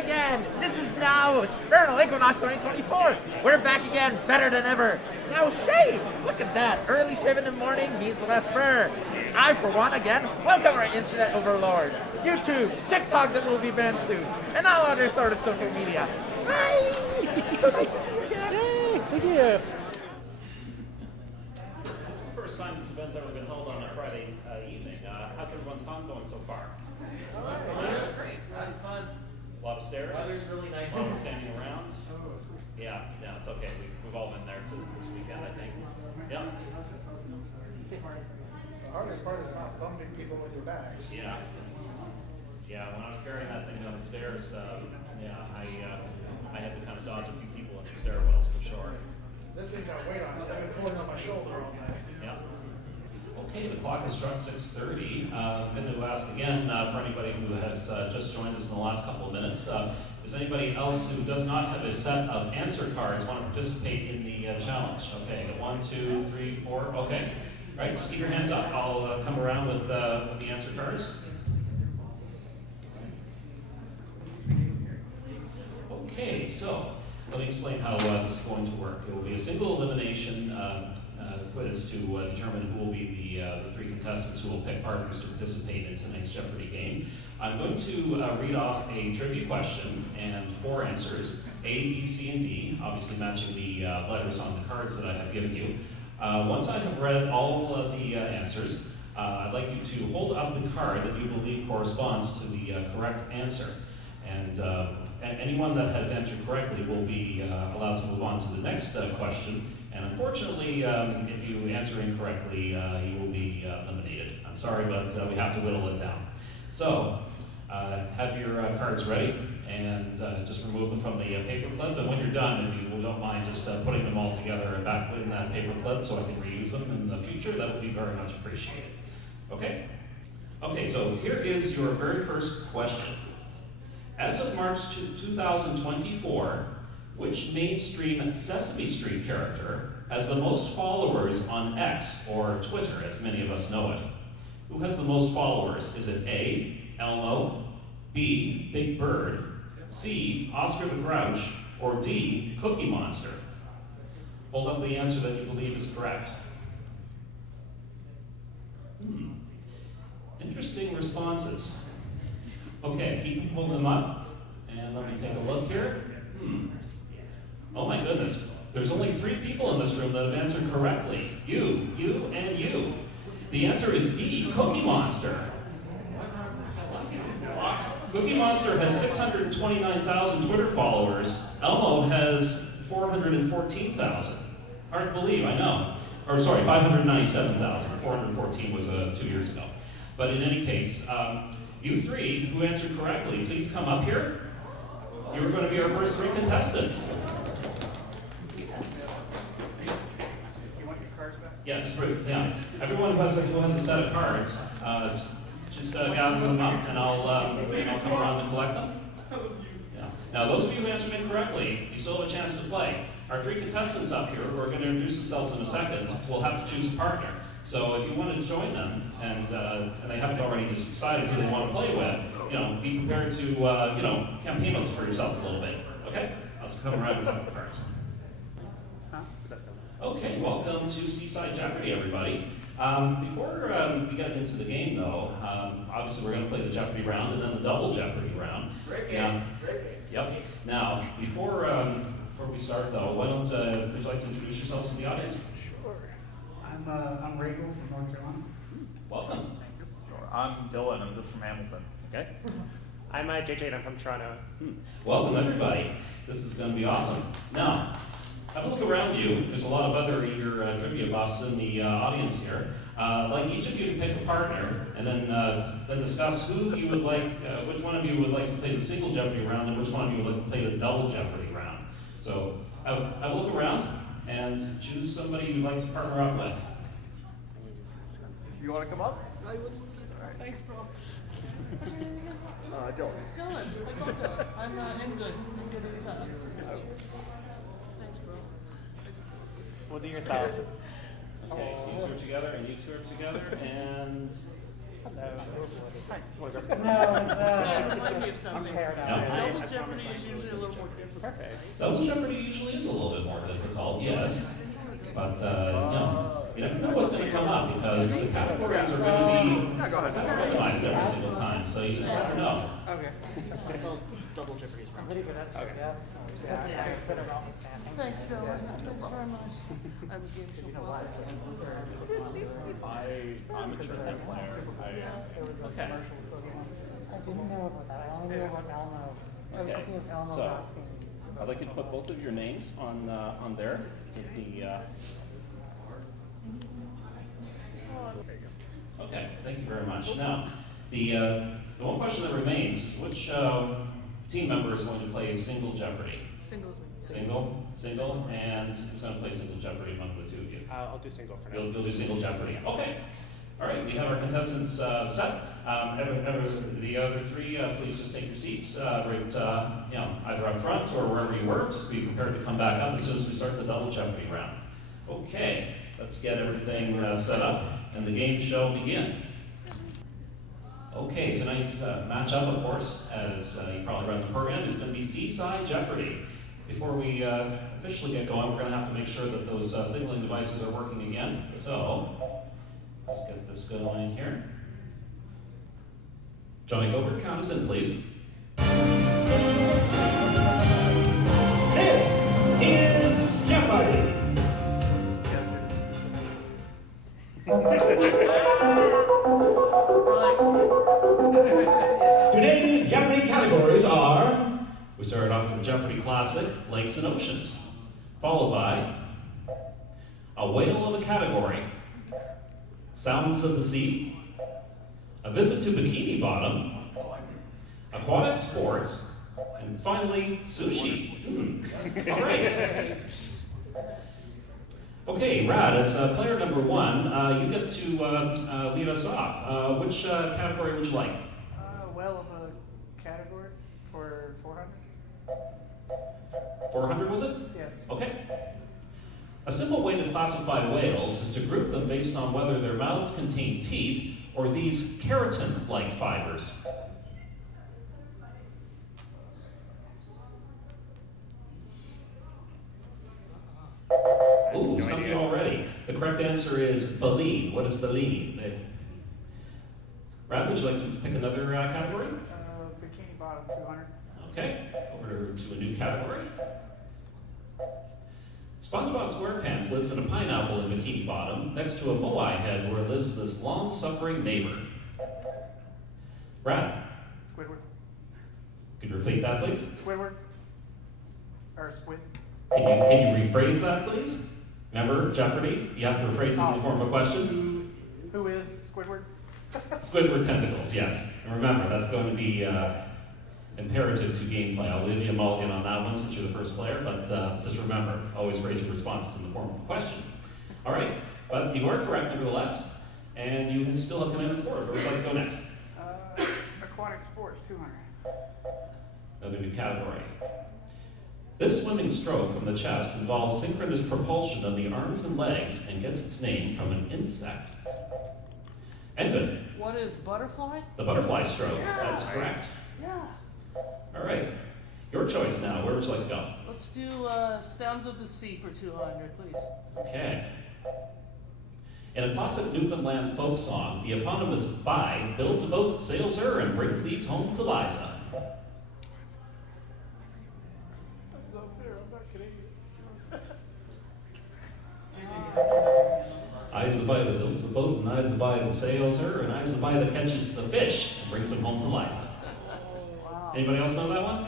again! This is now Furnal Equinox 2024! We're back again, better than ever! Now shave! Look at that! Early shave in the morning means less fur! I, for one, again, welcome our internet overlord! YouTube, TikTok that will be banned soon, and all other sort of social media! Hi! So nice to see you again! Hey, thank you! This is the first time this event's ever been held on a Friday evening. How's everyone's con going so far? Great. Having fun. A lot of stairs? Weather's really nice. A lot of standing around? Yeah, it's okay. We've all been there this weekend, I think. Yeah. The hardest part is not bumping people with your bags. Yeah. Yeah, when I was carrying that thing down the stairs, I had to kind of dodge a few people in the stairwells for sure. This thing's got weight on it. I've been pulling on my shoulder all night. Yeah. Okay, the clock has struck 6:30. I'm going to ask again for anybody who has just joined us in the last couple of minutes. Is anybody else who does not have a set of answer cards want to participate in the challenge? Okay, 1, 2, 3, 4. Okay. All right, just keep your hands up. I'll come around with the answer cards. Okay, so let me explain how this is going to work. It will be a single elimination quiz to determine who will be the three contestants who will pick partners to participate in tonight's Jeopardy game. I'm going to read off a trivia question and 4 answers, A, B, C, and D, obviously matching the letters on the cards that I have given you. Once I have read all of the answers, I'd like you to hold up the card that you believe corresponds to the correct answer. And anyone that has answered correctly will be allowed to move on to the next question. And unfortunately, if you answer incorrectly, you will be eliminated. I'm sorry, but we have to whittle it down. So, have your cards ready, and just remove them from the paper clip. And when you're done, if you don't mind just putting them all together and back in that paper clip so I can reuse them in the future, that would be very much appreciated. Okay? Okay, so here is your very first question. As of March 2024, which mainstream Sesame Street character has the most followers on X, or Twitter, as many of us know it? Who has the most followers? Is it A, Elmo, B, Big Bird, C, Oscar the Grouch, or D, Cookie Monster? Hold up the answer that you believe is correct. Interesting responses. Okay, keep pulling them up, and let me take a look here. Oh my goodness, there's only 3 people in this room that have answered correctly. You, and you. The answer is D, Cookie Monster. Cookie Monster has 629,000 Twitter followers. Elmo has 414,000. Hard to believe, I know. Or sorry, 597,000. 414 was 2 years ago. But in any case, you 3 who answered correctly, please come up here. You're going to be our first 3 contestants. You want your cards back? Yeah, just bring, yeah. Everyone who has a set of cards, just gather them up, and I'll come around and collect them. Yeah. Now, those of you who answered incorrectly, you still have a chance to play. Our 3 contestants up here, who are going to introduce themselves in a second, will have to choose a partner. So if you want to join them, and they haven't already just decided who they want to play with, be prepared to, campaign for yourself a little bit. Okay? I'll just come around and collect the cards. Okay, welcome to Seaside Jeopardy, everybody. Before we get into the game, though, obviously we're going to play the Jeopardy round and then the double Jeopardy round. Great game. Great game. Yep. Now, before we start, though, why don't would you like to introduce yourselves to the audience? Sure. I'm Raccoon from North Carolina. Welcome. I'm Dylan, I'm just from Hamilton. Okay. I'm JJ and I'm from Toronto. Welcome, everybody. This is going to be awesome. Now, have a look around you. There's a lot of other eager trivia buffs in the audience here. I'd like each of you to pick a partner and then discuss who you would like, which one of you would like to play the single Jeopardy round and which one of you would like to play the double Jeopardy round. So have a look around and choose somebody you'd like to partner up with. You want to come up? I would. Alright. Thanks, bro. Dylan. Dylan, I got that. I'm good. I'm good at that. Thanks, bro. We'll do yourself. Okay, so you two are together and you two are together, and No, it's, Yeah, remind me of I'm something. paired No. out. Double Jeopardy is usually a little more difficult. Double Jeopardy usually is a little bit more difficult, yes. But, you never know what's going to come up because the categories are going to be randomized every single time, so you just never know. Okay. Double Jeopardy's I'm pretty good at it. Yeah. Yeah, I sit around and stand. Thanks, Dylan. Thanks very much. I'm a game show boss. I'm a tournament player. It was a Okay. commercial equivalent. I didn't know about that. I only knew about Elmo. I was Okay, thinking of Elmo so, asking. I'd like you to put both of your names on there with the. Okay, thank you very much. Now, the one question that remains is which team member is going to play single Jeopardy? Singles win. Single, and who's going to play single Jeopardy among the two of you? I'll do single for now. You'll do single Jeopardy. Okay. All right, we have our contestants set. The other three, please just take your seats, either up front or wherever you were. Just be prepared to come back up as soon as we start the double Jeopardy round. Okay, let's get everything set up and the game shall begin. Okay, tonight's matchup, of course, as you probably read the program, is going to be Seaside Jeopardy. Before we officially get going, we're going to have to make sure that those signaling devices are working again. So, let's get this going here. Johnny Gilbert, count us in, please. This is Jeopardy! Today's Jeopardy categories are... We started off with the Jeopardy classic, Lakes and Oceans, followed by a whale of a category, Sounds of the Sea, a visit to Bikini Bottom, aquatic sports, and finally, sushi. All right. Okay, Rad, as player number one, you get to lead us off. Which category would you like? Well, of a category for 400? 400, was it? Yes. Okay. A simple way to classify whales is to group them based on whether their mouths contain teeth or these keratin-like fibers. Ooh, stumped you already. The correct answer is baleen. What is baleen? Brad, would you like to pick another category? Bikini Bottom 200. Okay, over to a new category. SpongeBob SquarePants lives in a pineapple in Bikini Bottom next to a moai head where lives this long-suffering neighbor. Brad, Squidward. could you repeat that, please? Squidward. Or Squid. Can you rephrase that, please? Remember, Jeopardy, you have to rephrase it in the form of a question. Who is Squidward? Squidward tentacles, yes. And remember, that's going to be imperative to gameplay. I'll leave you a mulligan on that one since you're the first player, but just remember, always phrase your responses in the form of a question. All right, but you are correct nevertheless, and you can still have command of the board. Where would you like to go next? Aquatic sports 200. Another new category. This swimming stroke from the chest involves synchronous propulsion of the arms and legs and gets its name from an insect. And good. What is butterfly? The butterfly stroke. That's correct. Yeah. All right. Your choice now. Where would you like to go? Let's do Sounds of the Sea for 200, please. Okay. In a classic Newfoundland folk song, the eponymous Bai builds a boat, sails her, and brings these home to Liza. I's the Bai that builds the boat, and I's the Bai that sails her, and I's the Bai that catches the fish and brings them home to Liza. Wow. Anybody else know that one?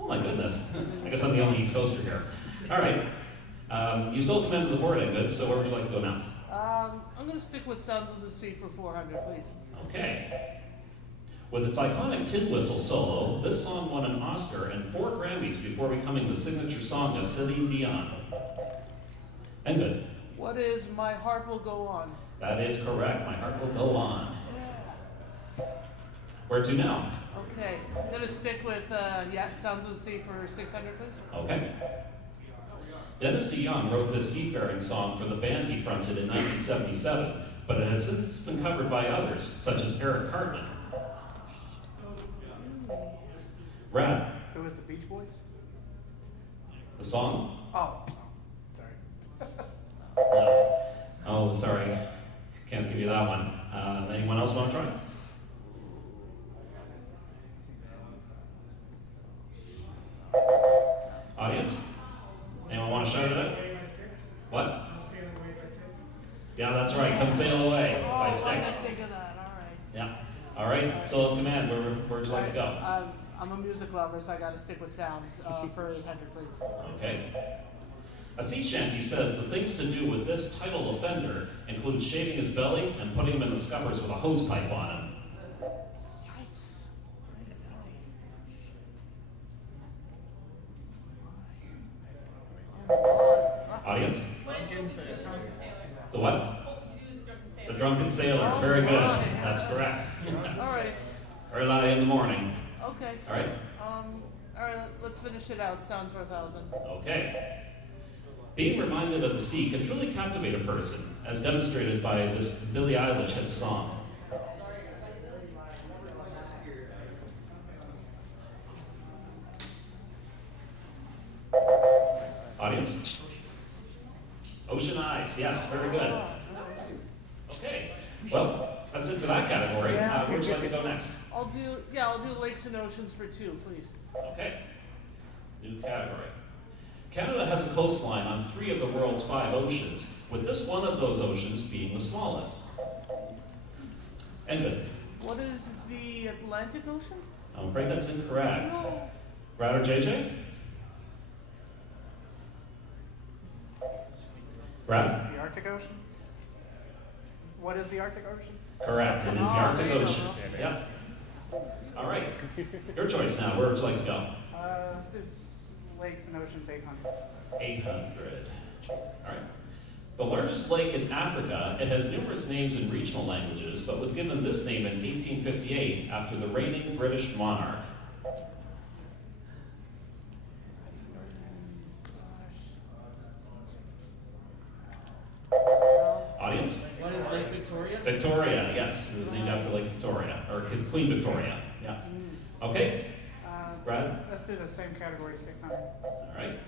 Oh my goodness. I guess I'm the only East Coaster here. All right. You still commanded the board, good, so where would you like to go now? I'm going to stick with Sounds of the Sea for 400, please. Okay. With its iconic tin whistle solo, this song won an Oscar and 4 Grammys before becoming the signature song of Celine Dion. And good. What is My Heart Will Go On? That is correct. My heart will go on. Where to now? Okay, I'm going to stick with Sounds of the Sea for 600, please. Okay. Dennis DeYoung wrote this seafaring song for the band he fronted in 1977, but it has since been covered by others, such as Eric Cartman. Brad, Who was the Beach Boys? the song? Oh, sorry. No. Oh, sorry. Can't give you that one. Anyone else want to try? Audience? Anyone want to shout it out? What? Yeah, that's right. Come Sail Away by I Styx. didn't think of that. All right. Yeah. All right. Soul of Command. Where would you like to go? I'm a music lover, so I got to stick with sounds. For 800, please. Okay. A sea shanty says the things to do with this titled offender include shaving his belly and putting him in the scuppers with a hose pipe on him. Yikes. Audience? The what? The Drunken Sailor. Very good. That's correct. All right. Early in the morning. Okay. All right. All right. Let's finish it out. Sounds for 1,000. Okay. Being reminded of the sea can truly captivate a person, as demonstrated by this Billie Eilish hit song. Audience? Ocean Eyes. Yes, very good. Okay. Well, that's it for that category. Where would you like to go next? I'll do lakes and oceans for 2, please. Okay. New category. Canada has a coastline on 3 of the world's 5 oceans, with this one of those oceans being the smallest. England. What is the Atlantic Ocean? I'm afraid that's incorrect. Brad or JJ? Brad? The Arctic Ocean? What is the Arctic Ocean? Correct. It is the Arctic Ocean. Yep. All right. Your choice now. Where would you like to go? There's lakes and oceans 800. 800. All right. The largest lake in Africa, it has numerous names in regional languages, but was given this name in 1858 after the reigning British monarch. Audience? What is Lake Victoria? Victoria, yes. It was named after Lake Victoria, or Queen Victoria. Yeah. Okay. Brad? Let's do the same category, 600. All right.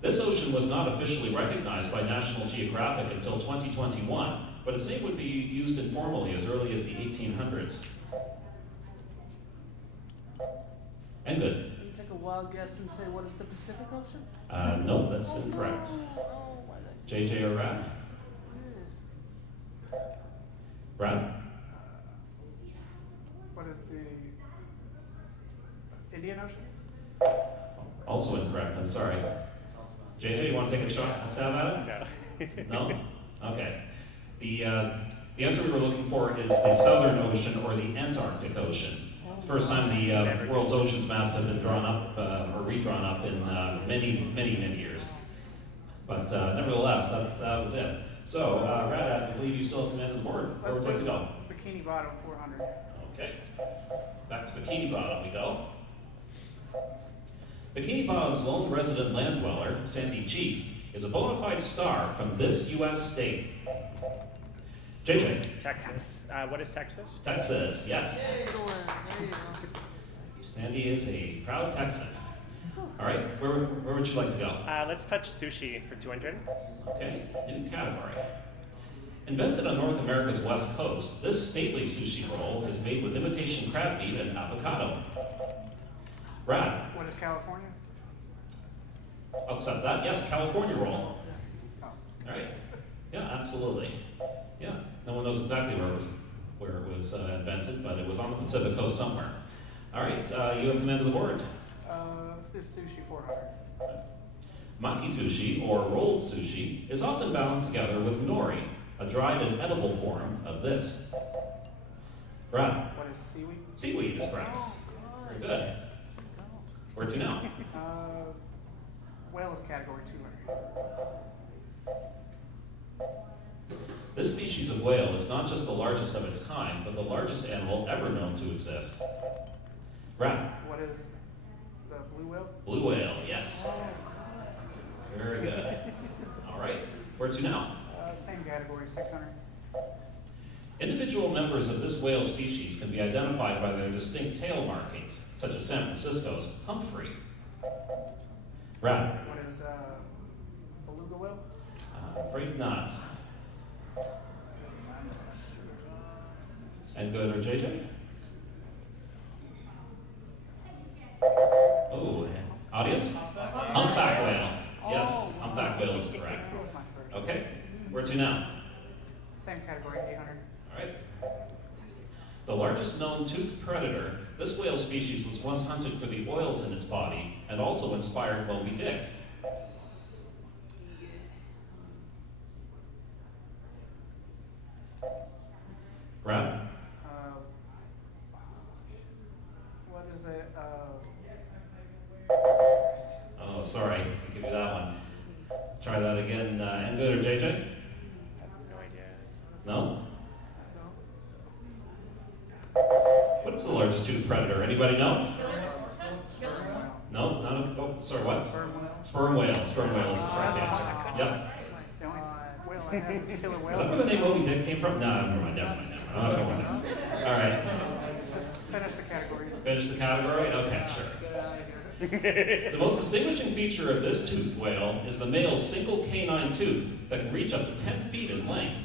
This ocean was not officially recognized by National Geographic until 2021, but its name would be used informally as early as the 1800s. And good. Can you take a wild guess and say what is the Pacific Ocean? No, that's incorrect. Oh, why did JJ or Brad? Brad? What is the Indian Ocean? Also incorrect, I'm sorry. JJ, you want to take a stab at it? No. No? Okay. The answer we were looking for is the Southern Ocean or the Antarctic Ocean. It's the first time the world's oceans maps have been drawn up or redrawn up in many years. But nevertheless, that was it. So, Brad, I believe you still have command of the board. Where would you like to go? Bikini Bottom 400. Okay. Back to Bikini Bottom we go. Bikini Bottom's lone resident land dweller, Sandy Cheeks, is a bona fide star from this U.S. state. JJ. Texas. What is Texas? Texas, yes. Excellent. There you go. Sandy is a proud Texan. All right, where would you like to go? Let's touch sushi for 200. Okay, new category. Invented on North America's west coast, this stately sushi roll is made with imitation crab meat and avocado. Brad. What is California? I'll accept that. Yes, California roll. Oh. All right. Yeah, absolutely. Yeah, no one knows exactly where it was invented, but it was on the Pacific coast somewhere. All right, you have command of the board. Let's do sushi 400. Maki sushi, or rolled sushi, is often bound together with nori, a dried and edible form of this. Brad. What is seaweed? Seaweed is correct. Very good. Where to now? Whale of category 200. This species of whale is not just the largest of its kind, but the largest animal ever known to exist. Brad. What is the blue whale? Blue whale, yes. Very good. All right. Where to now? Same category, 600. Individual members of this whale species can be identified by their distinct tail markings, such as San Francisco's Humphrey. Brad? What is beluga whale? Afraid not. And good, or JJ? Oh, audience? Humpback whale. Yes, humpback whale is correct. Okay, where to now? Same category, 800. All right. The largest known toothed predator, this whale species was once hunted for the oils in its body and also inspired Moby Dick. Brad? What is it? Oh, sorry, I can give you that one. Try that again. And good, or JJ? I have no idea. No? What is the largest toothed predator? Anybody know? No? Not a, oh, sorry, what? Sperm whale. Sperm whale is the correct answer. Yep. The only whale I have is killer Is whale. that where the name Moby Dick came from? No, never mind. All right. Finish the category. Finish the category? Okay, sure. The most distinguishing feature of this toothed whale is the male's single canine tooth that can reach up to 10 feet in length.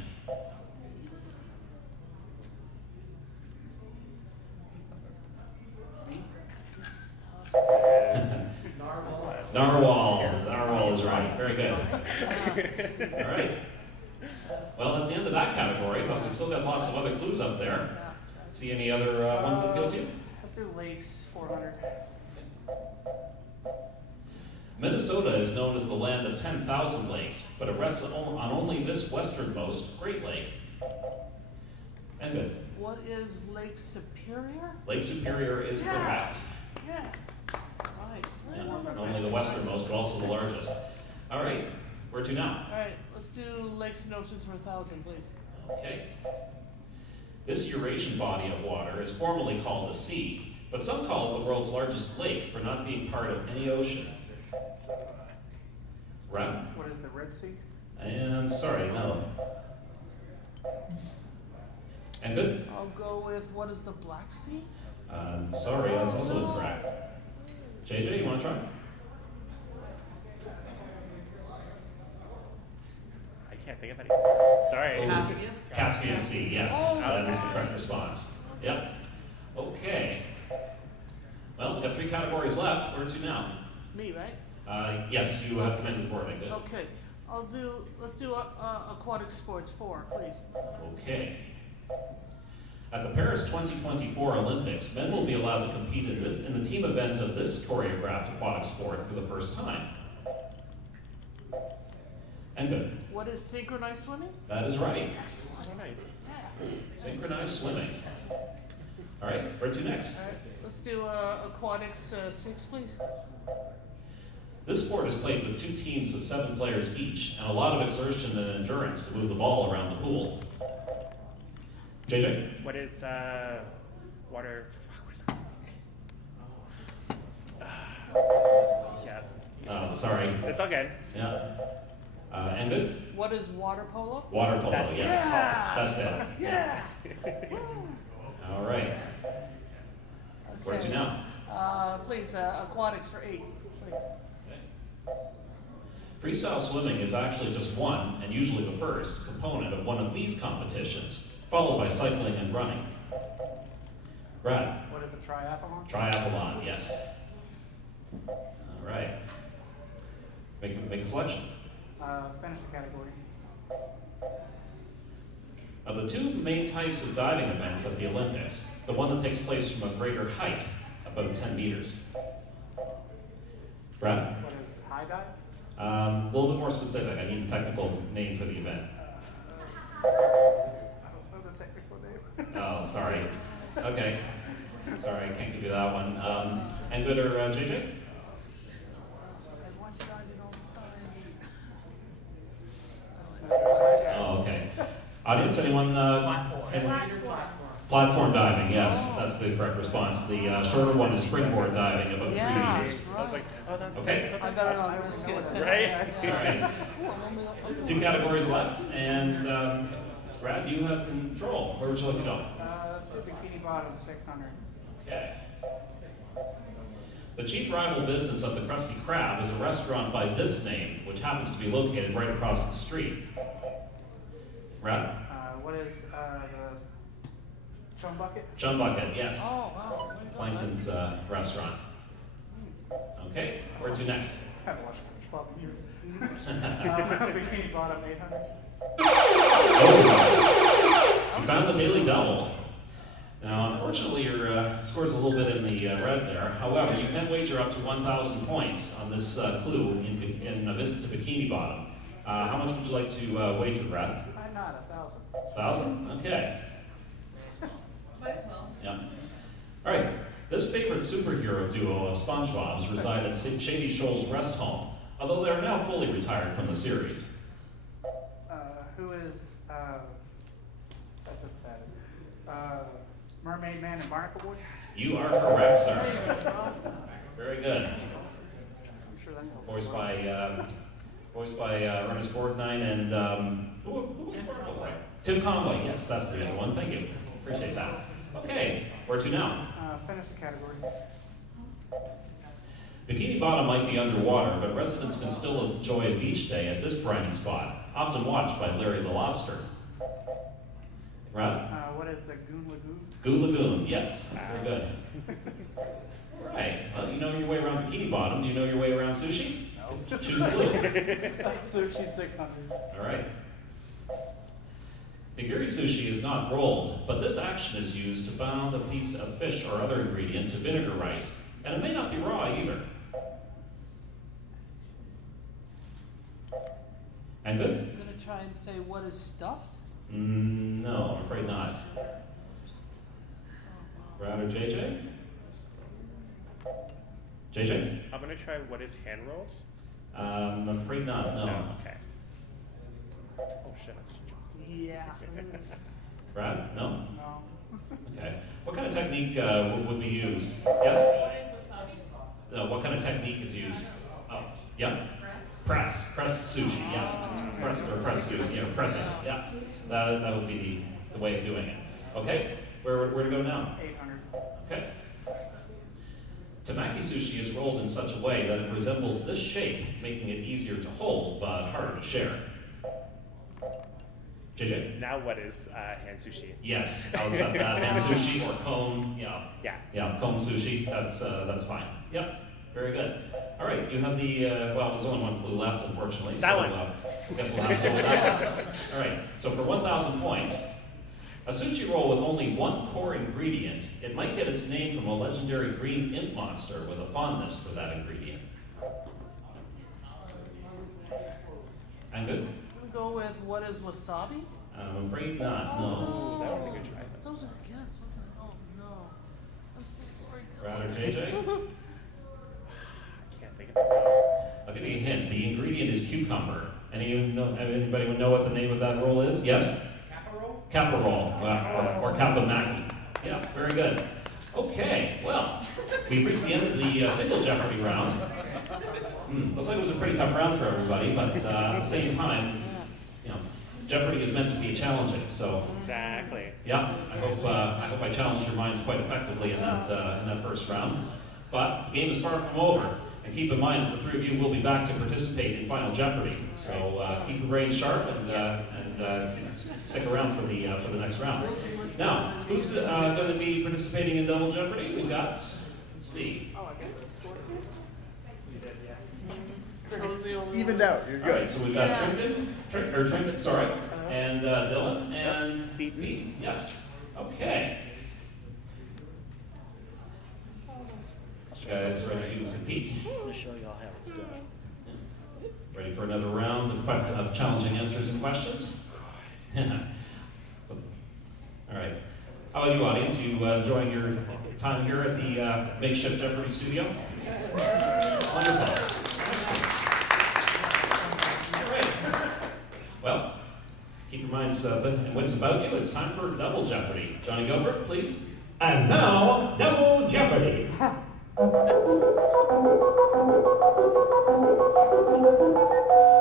Narwhal is right. Very good. All right. Well, that's the end of that category, but we still got lots of other clues up there. See any other ones that appeal to you? Let's do lakes, 400. Minnesota is known as the land of 10,000 lakes, but it rests on only this westernmost Great Lake. And good. What is Lake Superior? Lake Superior is correct. Yeah. Right. Yeah, not only the westernmost, but also the largest. All right, where to now? All right, let's do lakes and oceans for 1,000, please. Okay. This Eurasian body of water is formally called a sea, but some call it the world's largest lake for not being part of any ocean. Right? What is the Red Sea? And sorry, no. And good? I'll go with what is the Black Sea? Sorry, that's also incorrect. JJ, you want to try? I can't think of anything. Sorry. Caspian? Caspian Sea, yes. That is the correct response. Yep. Okay. Well, we've got 3 categories left. Where to now? Me, right? Yes, you have to make the board. Good. Okay. Let's do aquatic sports 4, please. Okay. At the Paris 2024 Olympics, men will be allowed to compete in the team event of this choreographed aquatic sport for the first time. And good. What is synchronized swimming? That is right. Excellent. Oh, nice. Synchronized swimming. All right, where to next? All right, let's do aquatics 6, please. This sport is played with 2 teams of 7 players each, and a lot of exertion and endurance to move the ball around the pool. JJ? What is water? What is it? Yeah. Oh, sorry. It's all good. Yeah. And good? What is water polo? Water polo, That's yes. Yeah. That's it. Yeah. All right. Where to now? Please, aquatics for 8, please. Freestyle swimming is actually just one, and usually the first, component of one of these competitions, followed by cycling and running. Brad? What is a triathlon? Triathlon, yes. All right. Make a selection. Finish the category. Of the 2 main types of diving events at the Olympics, the one that takes place from a greater height, about 10 meters. Brad? What is high dive? A little bit more specific. I need the technical name for the event. I don't know the technical name. Oh, sorry. Okay. Sorry, I can't give you that one. And good, or JJ? I watch diving all the time. Oh, okay. Audience, anyone? Platform diving, yes, that's the correct response. The shorter one is springboard diving, about 3 meters. I was like, oh, that's Okay. I better not risk it. Right? All right. 2 categories left, and Brad, you have control. Where would you like to go? Let's do Bikini Bottom, 600. Okay. The chief rival business of the Krusty Krab is a restaurant by this name, which happens to be located right across the street. Brad? What is the Chum Bucket? Chum Bucket, yes. Oh, wow. Plankton's restaurant. Okay, where to next? I haven't watched SpongeBob in years. Bikini Bottom, 800. Oh, you found the Daily Double. Now, unfortunately, your score's a little bit in the red there. However, you can wager up to 1,000 points on this clue in a visit to Bikini Bottom. How much would you like to wager, Brad? Why not? 1,000. 1,000? Okay. Might as well. Yeah. All right. This favorite superhero duo of SpongeBob's reside at Shady Shoals Rest Home, although they are now fully retired from the series. Who is, that's just bad. Mermaid Man and Barnacle Boy? You are correct, sir. Very good. I'm sure that helps. Voiced by Ernest Borgnine and who was Barnacle Boy? Tim Conway. Yes, that's the other one. Thank you. Appreciate that. Okay, where to now? Finish the category. Bikini Bottom might be underwater, but residents can still enjoy a beach day at this briny spot, often watched by Larry the Lobster. Right? What is the Goon Lagoon? Goo Lagoon, yes. Very good. Right. Well, you know your way around Bikini Bottom. Do you know your way around sushi? No. Choose a clue. Sushi 600. All right. Nigiri sushi is not rolled, but this action is used to bound a piece of fish or other ingredient to vinegar rice, and it may not be raw either. And good? I'm gonna try and say what is stuffed. No, I'm afraid not. Brad or JJ? JJ? I'm gonna try what is hand rolls. I'm afraid not, no. Okay. Oh shit. Yeah. Brad? No? No. Okay. What kind of technique would be used? Yes? What is wasabi? No, what kind of technique is used? Oh, yeah? Press sushi, yeah. Press sushi, yeah, pressing, yeah. That would be the way of doing it. Okay, where to go now? 800. Okay. Tamaki sushi is rolled in such a way that it resembles this shape, making it easier to hold but harder to share. JJ? Now what is hand sushi? Yes, I'll accept that. Hand sushi or cone, yeah. Yeah. Yeah, cone sushi, that's fine. Yep, very good. All right, you have the, well, there's only one clue left, unfortunately. That so, one. I guess we'll have to go with that one. All right, so for 1,000 points, a sushi roll with only one core ingredient, it might get its name from a legendary green imp monster with a fondness for that ingredient. And good? I'm gonna go with what is wasabi. I'm afraid not, no. That was a good try. That was a guess, wasn't it? Oh no. I'm so sorry. Brad or JJ? Can't think of it. I'll give you a hint. The ingredient is cucumber. Anybody would know what the name of that roll is? Yes? Kappa roll, or kappa maki. Yeah, very good. Okay, well, we've reached the end of the single Jeopardy round. Looks like it was a pretty tough round for everybody, but at the same time, you know, Jeopardy is meant to be challenging. So Exactly. yeah, I hope I challenged your minds quite effectively in that first round. But the game is far from over. And keep in mind that the three of you will be back to participate in Final Jeopardy. So keep your brain sharp and stick around for the next round. Now, who's going to be participating in Double Jeopardy? We've got, let's see. Oh, I got the score. You did, yeah. I was the only Evened one. out. You're All good. right, so we've got Yeah. Trinket, sorry, and Dylan and Pete. Yes. Okay. You guys ready to compete? I'm gonna show y'all how it's done. Ready for another round of challenging answers and questions? All right. How about you, audience? You enjoying your time here at the makeshift Jeopardy studio? Wonderful. All right. Well, keep your minds and wits about you. It's time for Double Jeopardy. Johnny Gilbert, please. And now, Double Jeopardy.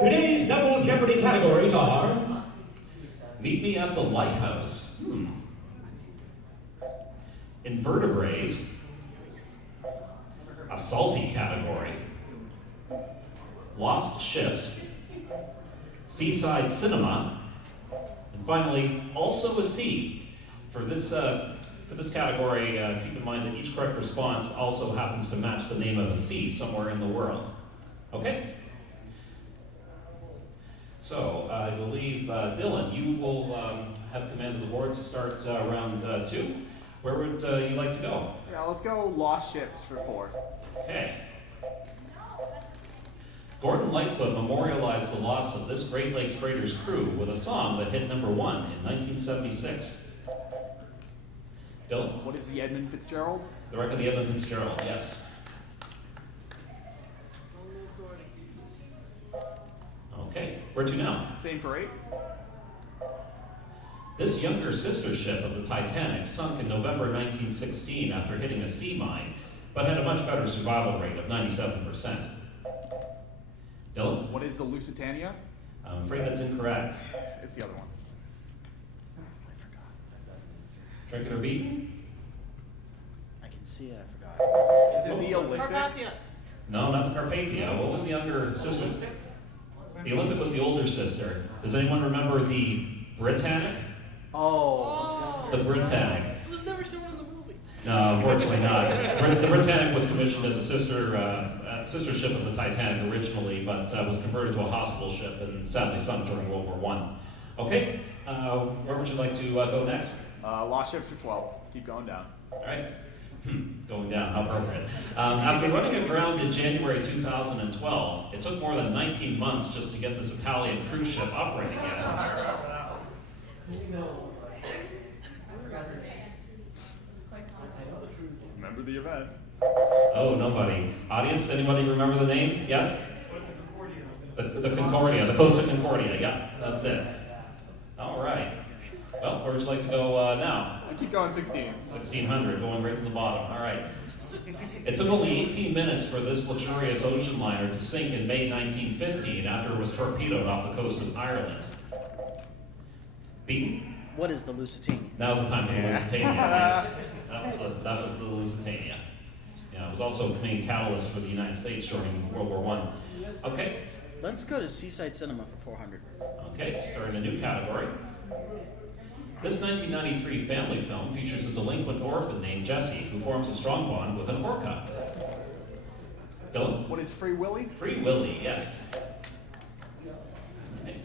Today's Double Jeopardy categories are Meet me Lady at the Lighthouse. Invertebrates. A salty category. Lost ships. Seaside cinema. And finally, also a sea. For this category, keep in mind that each correct response also happens to match the name of a sea somewhere in the world. Okay? So, I believe, Dylan, you will have command of the board to start round 2. Where would you like to go? Yeah, let's go lost ships for 4. Okay. Gordon Lightfoot memorialized the loss of this Great Lakes freighter's crew with a song that hit #1 in 1976. Dylan? What is the Edmund Fitzgerald? The wreck of the Edmund Fitzgerald, yes. Okay, where to now? Same for 8. This younger sister ship of the Titanic sunk in November 1916 after hitting a sea mine, but had a much better survival rate of 97%. Dylan? What is the Lusitania? I'm afraid that's incorrect. It's the other one. Drink it or beat? I can see it, I forgot. Is this the Olympic? Carpathia. No, not the Carpathia. What was the younger sister? The Olympic was the older sister. Does anyone remember the Britannic? Oh. The Britannic. It was never shown in the movie. No, unfortunately not. The Britannic was commissioned as a sister ship of the Titanic originally, but was converted to a hospital ship and sadly sunk during World War I. Okay, where would you like to go next? Lost ships for 12. Keep going down. All right. Going down, how appropriate. After running aground in January 2012, it took more than 19 months just to get this Italian cruise ship operating again. Remember the event. Oh, nobody. Audience, anybody remember the name? Yes? The Concordia, the Costa Concordia, yeah, that's it. All right. Well, where would you like to go now? I keep going 16. 1600, going right to the bottom. All right. It took only 18 minutes for this luxurious ocean liner to sink in May 1915 after it was torpedoed off the coast of Ireland. Beaten? What is the Lusitania? Now's the time for the Lusitania. Yes. That was the Lusitania. Yeah, it was also the main catalyst for the United States during World War I. Okay. Let's go to Seaside Cinema for 400. Okay, starting a new category. This 1993 family film features a delinquent orphan named Jessie who forms a strong bond with an orca. Dylan? What is Free Willy? Free Willy, yes. Okay.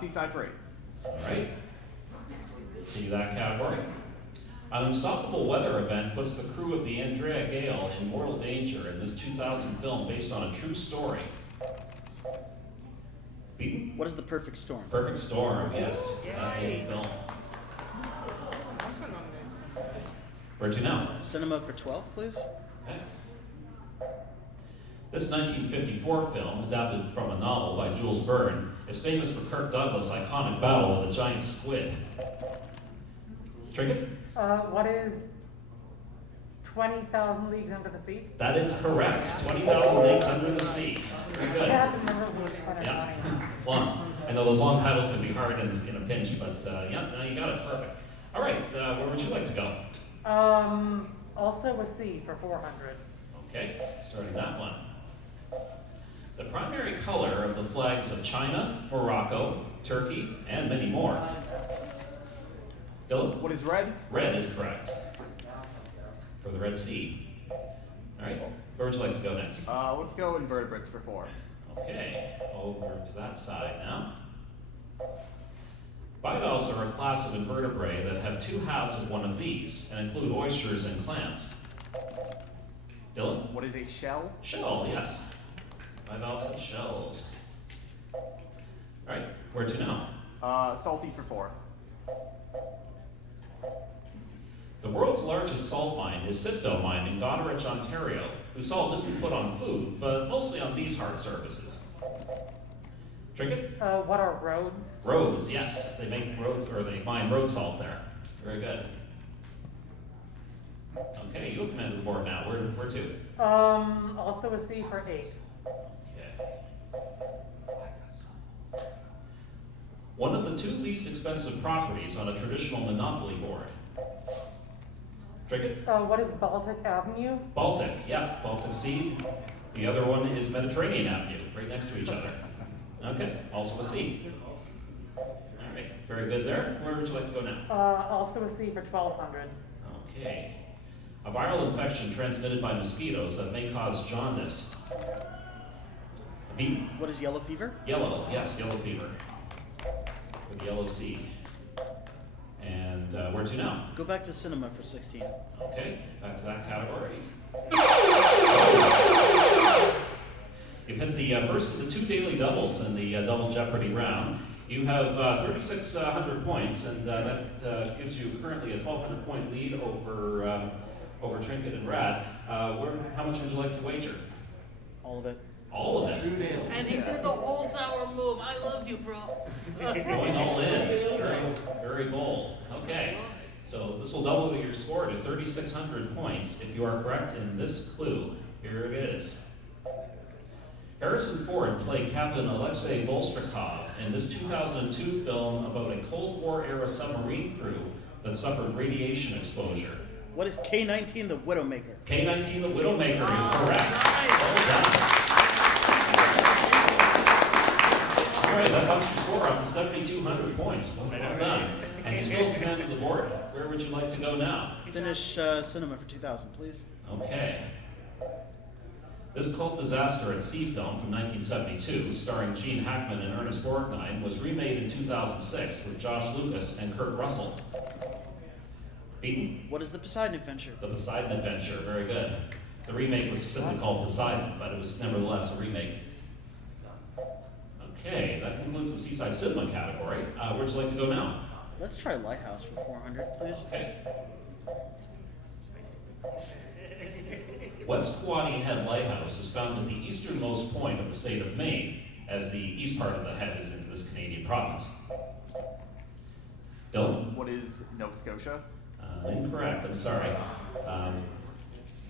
Seaside for 8. All right. Continue that category. An unstoppable weather event puts the crew of the Andrea Gale in mortal danger in this 2000 film based on a true story. Beaten? What is the Perfect Storm? Perfect Storm, yes. That is the film. Where to now? Cinema for 12, please. Okay. This 1954 film, adapted from a novel by Jules Verne, is famous for Kirk Douglas' iconic battle with a giant squid. Trinket? What is 20,000 Leagues Under the Sea? That is correct. 20,000 Leagues Under the Sea. Very good. I remember it was kind Yeah. of Long. I know those long titles can be hard in a pinch, but yeah, no, you got it. Perfect. All right, where would you like to go? Also a C for 400. Okay, starting that one. The primary color of the flags of China, Morocco, Turkey, and many more. Dylan? What is red? Red is correct. For the Red Sea. All right, where would you like to go next? Let's go invertebrates for 4. Okay, over to that side now. Bivalves are a class of invertebrate that have 2 halves of one of these and include oysters and clams. Dylan? What is a shell? Shell, yes. Bivalves have shells. All right, where to now? Salty for 4. The world's largest salt mine is Sifto Mine in Goderich, Ontario, whose salt isn't put on food, but mostly on these hard surfaces. Trinket? What are roads? Roads, yes. They make roads, or they mine road salt there. Very good. Okay, you have command of the board now. Where to? Also a C for 8. Okay. One of the two least expensive properties on a traditional Monopoly board. Trinket? What is Baltic Avenue? Baltic, yeah, Baltic Sea. The other one is Mediterranean Avenue, right next to each other. Okay, also a C. All right, very good there. Where would you like to go now? Also a C for 1200. Okay. A viral infection transmitted by mosquitoes that may cause jaundice. B. What is yellow fever? Yellow, yes, yellow fever. With yellow C. And where to now? Go back to cinema for 16. Okay, back to that category. You've hit the first of the two daily doubles in the Double Jeopardy round. You have 3,600 points, and that gives you currently a 1,200 point lead over Trinket and Brad. How much would you like to wager? All of it. All of it. And he did the whole sour move. I love you, bro. Going all in. Very, very bold. Okay. So this will double your score to 3,600 points if you are correct in this clue. Here it is. Harrison Ford played Captain Alexei Bolshakov in this 2002 film about a Cold War-era submarine crew that suffered radiation exposure. What is K-19 the Widowmaker? K-19 the Widowmaker is correct. Well done. All right, that bumps your score up to 7,200 points. Well done. And you still commanded the board. Where would you like to go now? Finish cinema for 2000, please. Okay. This cult disaster at sea film from 1972, starring Gene Hackman and Ernest Borgnine, was remade in 2006 with Josh Lucas and Kurt Russell. Beaton? What is the Poseidon Adventure? The Poseidon Adventure, very good. The remake was simply called Poseidon, but it was nevertheless a remake. Okay, that concludes the Seaside Cinema category. Where'd you like to go now? Let's try Lighthouse for 400, please. Okay. West Quoddy Head Lighthouse is found at the easternmost point of the state of Maine, as the east part of the head is in this Canadian province. Dylan? What is Nova Scotia? Incorrect, I'm sorry.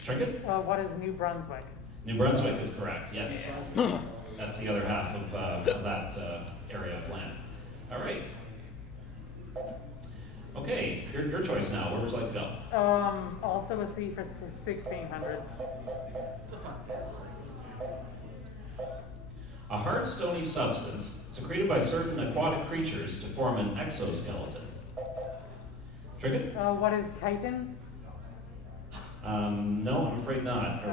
Trinket? What is New Brunswick? New Brunswick is correct, yes. That's the other half of that area of land. All right. Okay, your choice now. Where would you like to go? Also a C for 1600. A hard, stony substance secreted by certain aquatic creatures to form an exoskeleton. Trinket? What is chitin? No, I'm afraid not.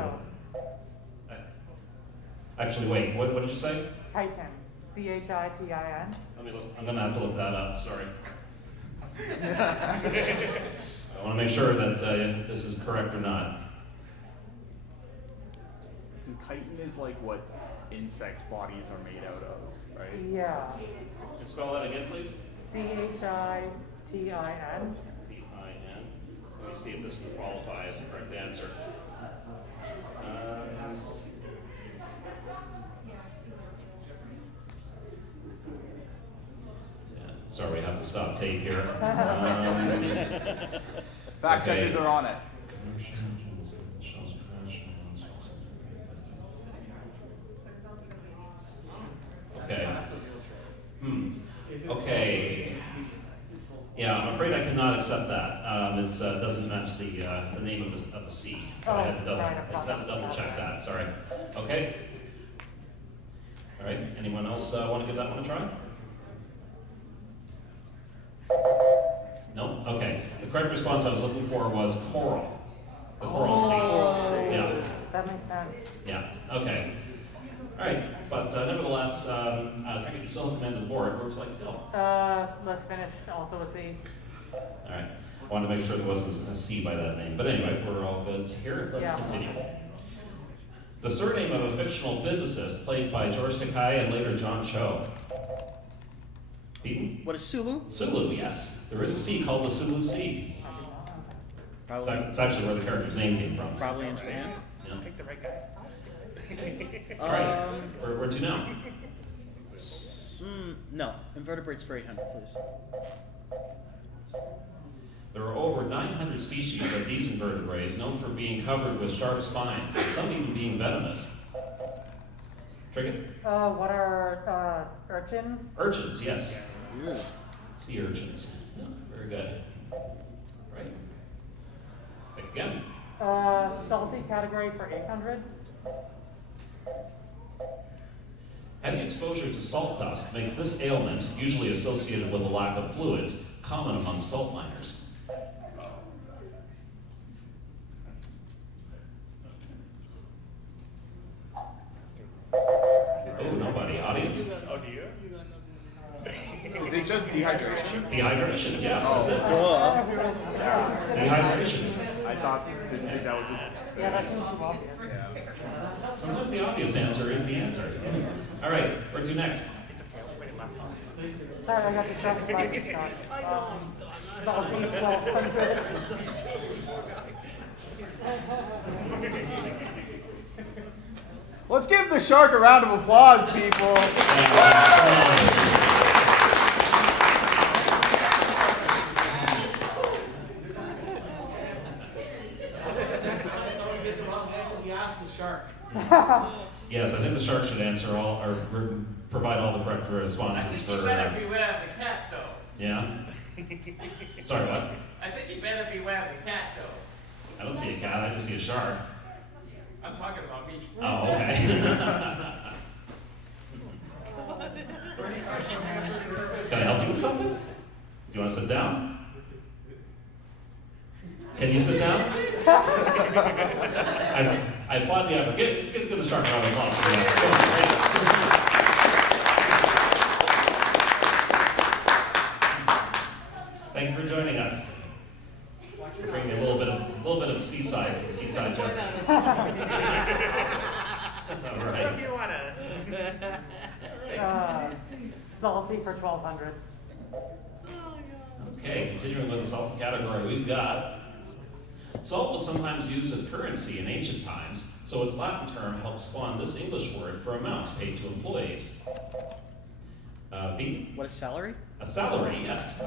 Actually, wait. What did you say? Chitin. C-H-I-T-I-N. Let me look. I'm gonna have to look that up. Sorry. I want to make sure that this is correct or not. Because chitin is like what insect bodies are made out of, right? Yeah. Can you spell that again, please? C-H-I-T-I-N. T-I-N. Let me see if this will qualify as the correct answer. Sorry, we have to stop tape here. Fact checkers are on it. Okay. Okay. Yeah, I'm afraid I cannot accept that. It doesn't match the name of the sea. I had to double check that. Sorry. Okay. All right. Anyone else want to give that one a try? No? Okay. The correct response I was looking for was coral. The coral sea. Coral sea. Yeah. That makes sense. Yeah. Okay. All right. But nevertheless, Trinket, you still have command of the board. Where would you like to go? Let's finish also a C. All right. I wanted to make sure there wasn't a C by that name. But anyway, we're all good here. Let's continue. The surname of a fictional physicist played by George Takei and later John Cho. Beaton? What is Sulu? Sulu, yes. There is a sea called the Sulu Sea. Probably, It's actually where the character's name came from. probably in Japan. Yeah. Pick the right guy. All right. Where to now? No, invertebrates for 800, please. There are over 900 species of these invertebrates known for being covered with sharp spines, and some even being venomous. Trinket? What are urchins? Urchins, yes. Ew. Sea urchins. No, very good. Right. Pick again. Salty category for 800. Having exposure to salt dust makes this ailment, usually associated with a lack of fluids, common among salt miners. Oh, nobody. Audience? Oh, do you? Is it just dehydration? Dehydration, yeah, that's it. Duh. Dehydration. I thought that was it. Yeah, that seems too obvious. Sometimes the obvious answer is the answer. All right, where to next? Sorry, I got distracted by the shot. Salty 1200. Let's give the shark a round of applause, people. Next time someone gets a wrong answer, we ask the shark. Yes, I think the shark should answer all, or provide all the correct responses for. You better beware of the cat, though. Yeah. Sorry, what? I think you better beware of the cat, though. I don't see a cat. I just see a shark. I'm talking about me. Oh, okay. Can I help you with something? Do you want to sit down? Can you sit down? I applaud the effort. Give the shark a round of applause for that. Thank you for joining us. Bring a little bit of Seaside Jeopardy. All right. If you want to. Salty for 1200. Okay, continuing with the salt category, we've got salt was sometimes used as currency in ancient times, so its Latin term helped spawn this English word for amounts paid to employees. B? What is salary? A salary, yes.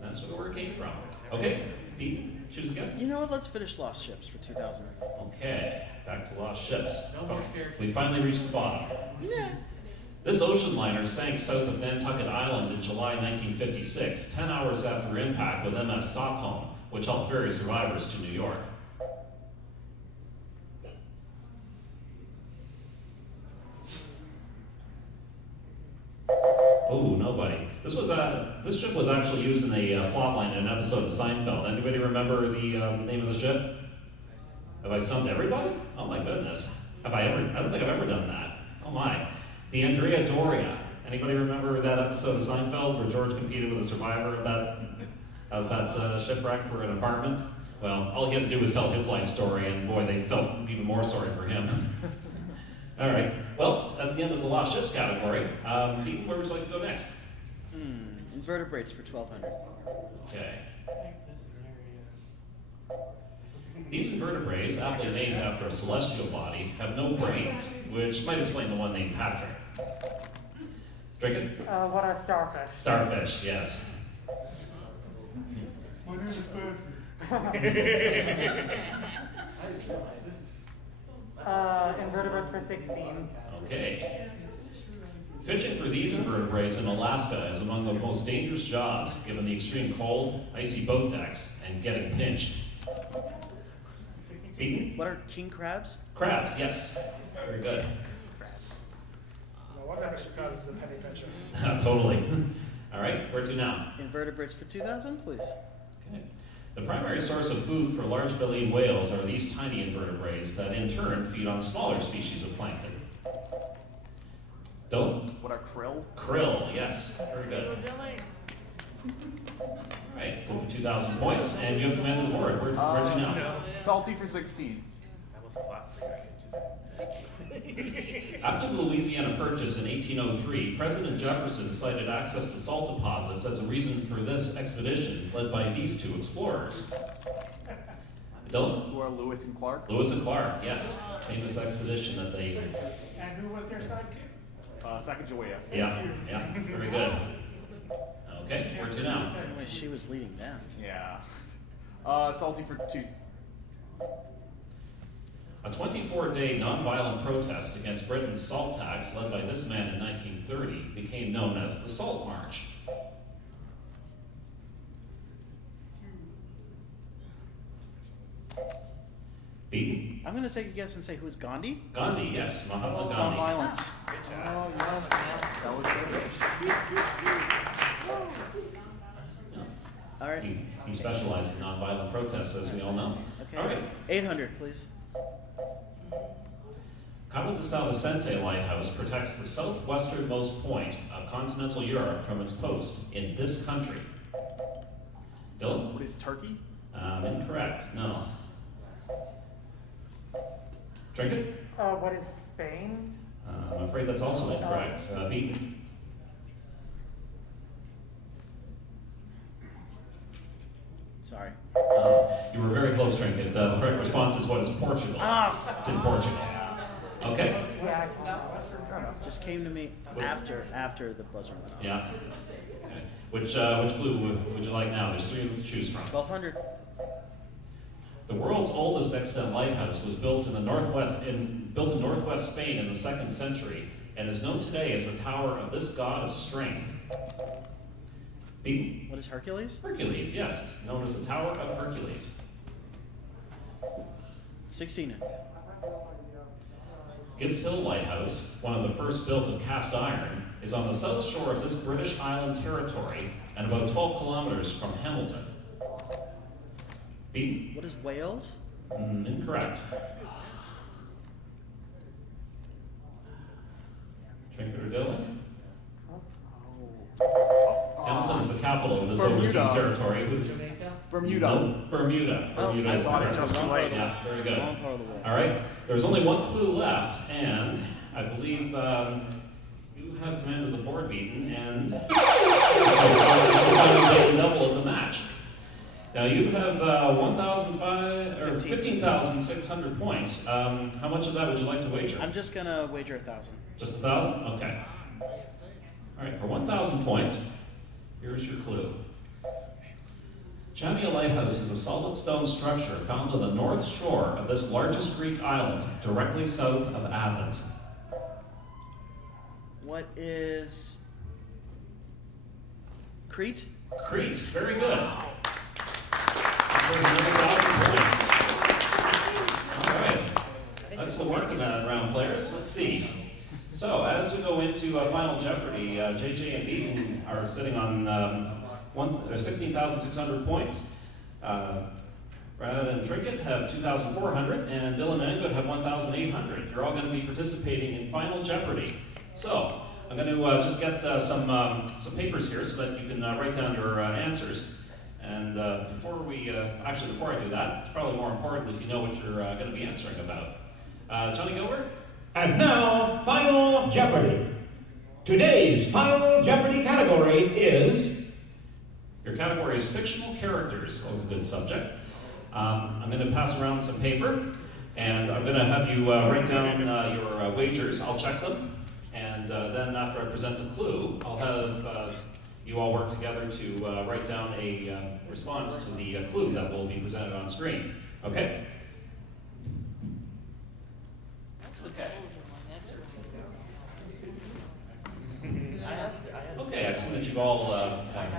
That's where the word came from. Okay, B, choose again. You know what? Let's finish Lost Ships for 2000. Okay, back to lost ships. No more scared. We finally reached the bottom. Yeah. This ocean liner sank south of Nantucket Island in July 1956, 10 hours after impact with MS Stockholm, which helped ferry survivors to New York. Oh, nobody. This ship was actually used in a plot line in an episode of Seinfeld. Anybody remember the name of the ship? Have I stumped everybody? Oh my goodness. I don't think I've ever done that. Oh my. The Andrea Doria. Anybody remember that episode of Seinfeld where George competed with a survivor of that shipwreck for an apartment? Well, all he had to do was tell his life story, and boy, they felt even more sorry for him. All right. Well, that's the end of the lost ships category. Pete, where would you like to go next? Invertebrates for 1200. Okay. These invertebrates, aptly named after a celestial body, have no brains, which might explain the one named Patrick. Drink it? What are starfish? Starfish, yes. What is invertebrates for 16. Okay. Fishing for these invertebrates in Alaska is among the most dangerous jobs, given the extreme cold, icy boat decks, and getting pinched. Peyton? What are king crabs? Crabs, yes. Very good. What kind of causes a penny pincher? Totally. All right, where to now? Invertebrates for 2000, please. Okay. The primary source of food for large baleen whales are these tiny invertebrates that in turn feed on smaller species of plankton. Dylan? What are krill? Krill, yes. Very good. All right, go for 2,000 points, and you have commanded the board. Where to now? Salty for 16. That was a lot. After the Louisiana Purchase in 1803, President Jefferson cited access to salt deposits as a reason for this expedition led by these two explorers. Dylan? Who are Lewis and Clark? Lewis and Clark, yes. Famous expedition that they... And who was their sidekick? Sacagawea. Yeah, very good. Okay, where to now? Anyway, she was leading them. Yeah. Salty for 2. A 24-day nonviolent protest against Britain's salt tax led by this man in 1930 became known as the Salt March. Beaten? I'm going to take a guess and say who's Gandhi? Gandhi, yes, Mahatma Gandhi. Nonviolence. Oh, yeah, That was All right. He specialized in nonviolent protests, as we all know. Okay. All right. 800, please. Cabo de São Vicente Lighthouse protects the southwesternmost point of continental Europe from its post in this country. Dylan? What is Turkey? Incorrect. No. Trinket? What is Spain? I'm afraid that's also incorrect. Beaten? Sorry. You were very close, Trinket. The correct response is what is Portugal. Ah. It's in Portugal. Okay. Yeah. Just came to me after the buzzer went off. Yeah. Okay. Which clue would you like now? There's three to choose from. 1200. The world's oldest extant lighthouse was built in northwest Spain in the 2nd century and is known today as the tower of this god of strength. Beaten? What is Hercules? Hercules, yes. It's known as the Tower of Hercules. 1600. Gibbs Hill Lighthouse, one of the first built of cast iron, is on the south shore of this British island territory and about 12 kilometers from Hamilton. Beaten? What is Wales? Incorrect. Trinket or Dylan? Hamilton is the capital of this overseas territory. Bermuda. No, Bermuda. Bermuda I is thought it correct. was right. Yeah, very good. Wrong part of the world. All right, there's only one clue left, and I believe you have command of the board, Beaten, and it's the final daily double of the match. Now you have 15,600 points. How much of that would you like to wager? I'm just going to wager 1,000. Just 1,000? Okay. All right, for 1,000 points, here's your clue. Chania Lighthouse is a solid stone structure found on the north shore of this largest Greek island, directly south of Athens. What is Crete? Crete, very good. There's another 1,000 points. All right, that's the work of that round, players. Let's see. So, as we go into Final Jeopardy, JJ and Beaton are sitting on 16,600 points. Brad and Trinket have 2,400, and Dylan and Ingrid have 1,800. You're all going to be participating in Final Jeopardy. So, I'm going to just get some papers here so that you can write down your answers. And before I do that, it's probably more important if you know what you're going to be answering about. Johnny Gilbert? And now, Final Jeopardy. Today's Final Jeopardy category is... Your category is fictional characters. Always a good subject. I'm going to pass around some paper, and I'm going to have you write down your wagers. I'll check them, and then after I present the clue, I'll have you all work together to write down a response to the clue that will be presented on screen. Okay? Okay. Okay, I've seen that you've all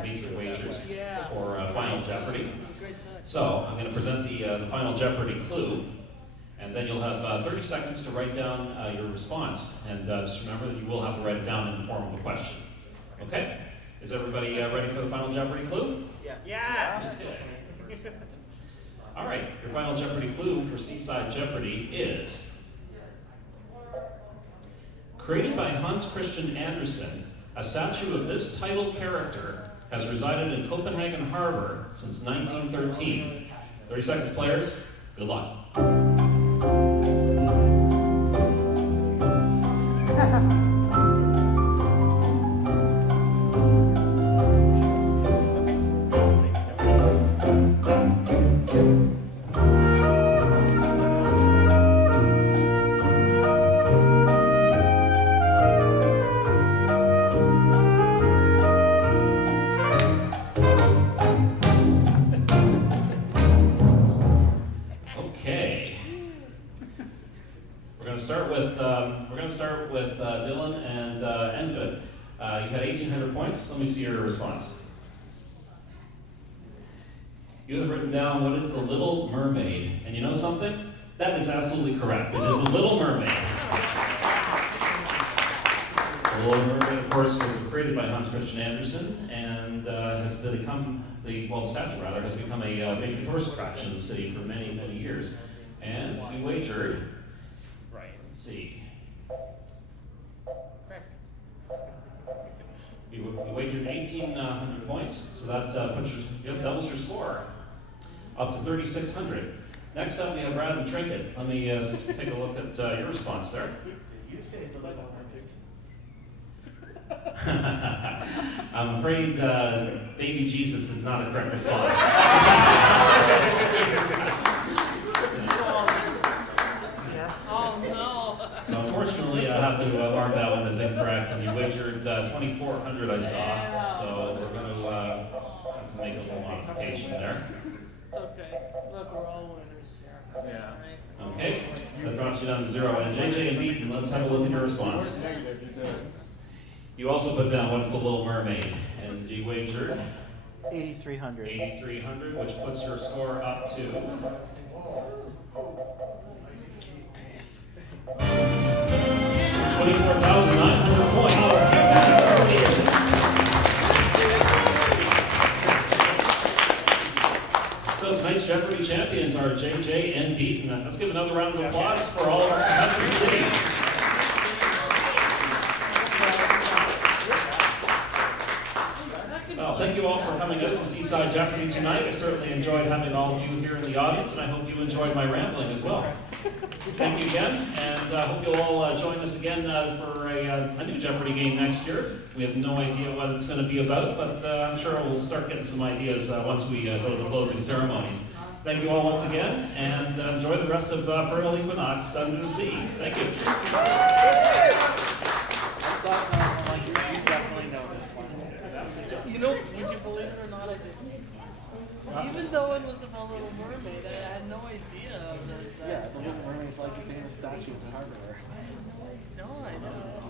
made your wagers for Final Jeopardy. So I'm going to present the Final Jeopardy clue, and then you'll have 30 seconds to write down your response. And just remember that you will have to write it down in the form of a question. Okay? Is everybody ready for the Final Jeopardy clue? Yeah. Okay. All right, your Final Jeopardy clue for Seaside Jeopardy is... Created by Hans Christian Andersen, a statue of this title character has resided in Copenhagen Harbor since 1913. 30 seconds, players. Good luck. Okay. start with Dylan and Good. You had 1,800 points. Let me see your response. You have written down what is the Little Mermaid, and you know something? That is absolutely correct. It is the Little Mermaid. The Little Mermaid, of course, was created by Hans Christian Andersen and has become the statue rather has become a major tourist attraction in the city for many, many years. And we wagered. Right. Let's see. You wagered 1,800 points, so that doubles your score up to 3,600. Next up, we have Brad and Trinket. Let me take a look at your response there. You say the Little Mermaid. I'm afraid Baby Jesus is not a correct response. Oh no. So unfortunately, I have to mark that one as incorrect, and you wagered 2,400 I saw. So we're going to have to make a little modification there. It's okay. Look, we're all winners here. Yeah. Okay, that drops you down to 0. And JJ and Beaton, let's have a look at your response. You also put down what's the Little Mermaid, and you wagered 8,300. 8,300, which puts your score up to 24,900 points. So tonight's Jeopardy champions are JJ and Beaton. Let's give another round of applause for all of our contestants, please. Well, thank you all for coming out to Seaside Jeopardy tonight. I certainly enjoyed having all of you here in the audience, and I hope you enjoyed my rambling as well. Thank you again, and I hope you'll all join us again for a new Jeopardy game next year. We have no idea what it's going to be about, but I'm sure we'll start getting some ideas once we go to the closing ceremonies. Thank you all once again, and enjoy the rest of Furnal Equinox under the sea. Thank you. You definitely know this one. You know, would you believe it or not, I didn't. Even though it was about Little Mermaid, I had no idea that. Yeah, the Little Mermaid's like the famous statue of Harbor. No, I know.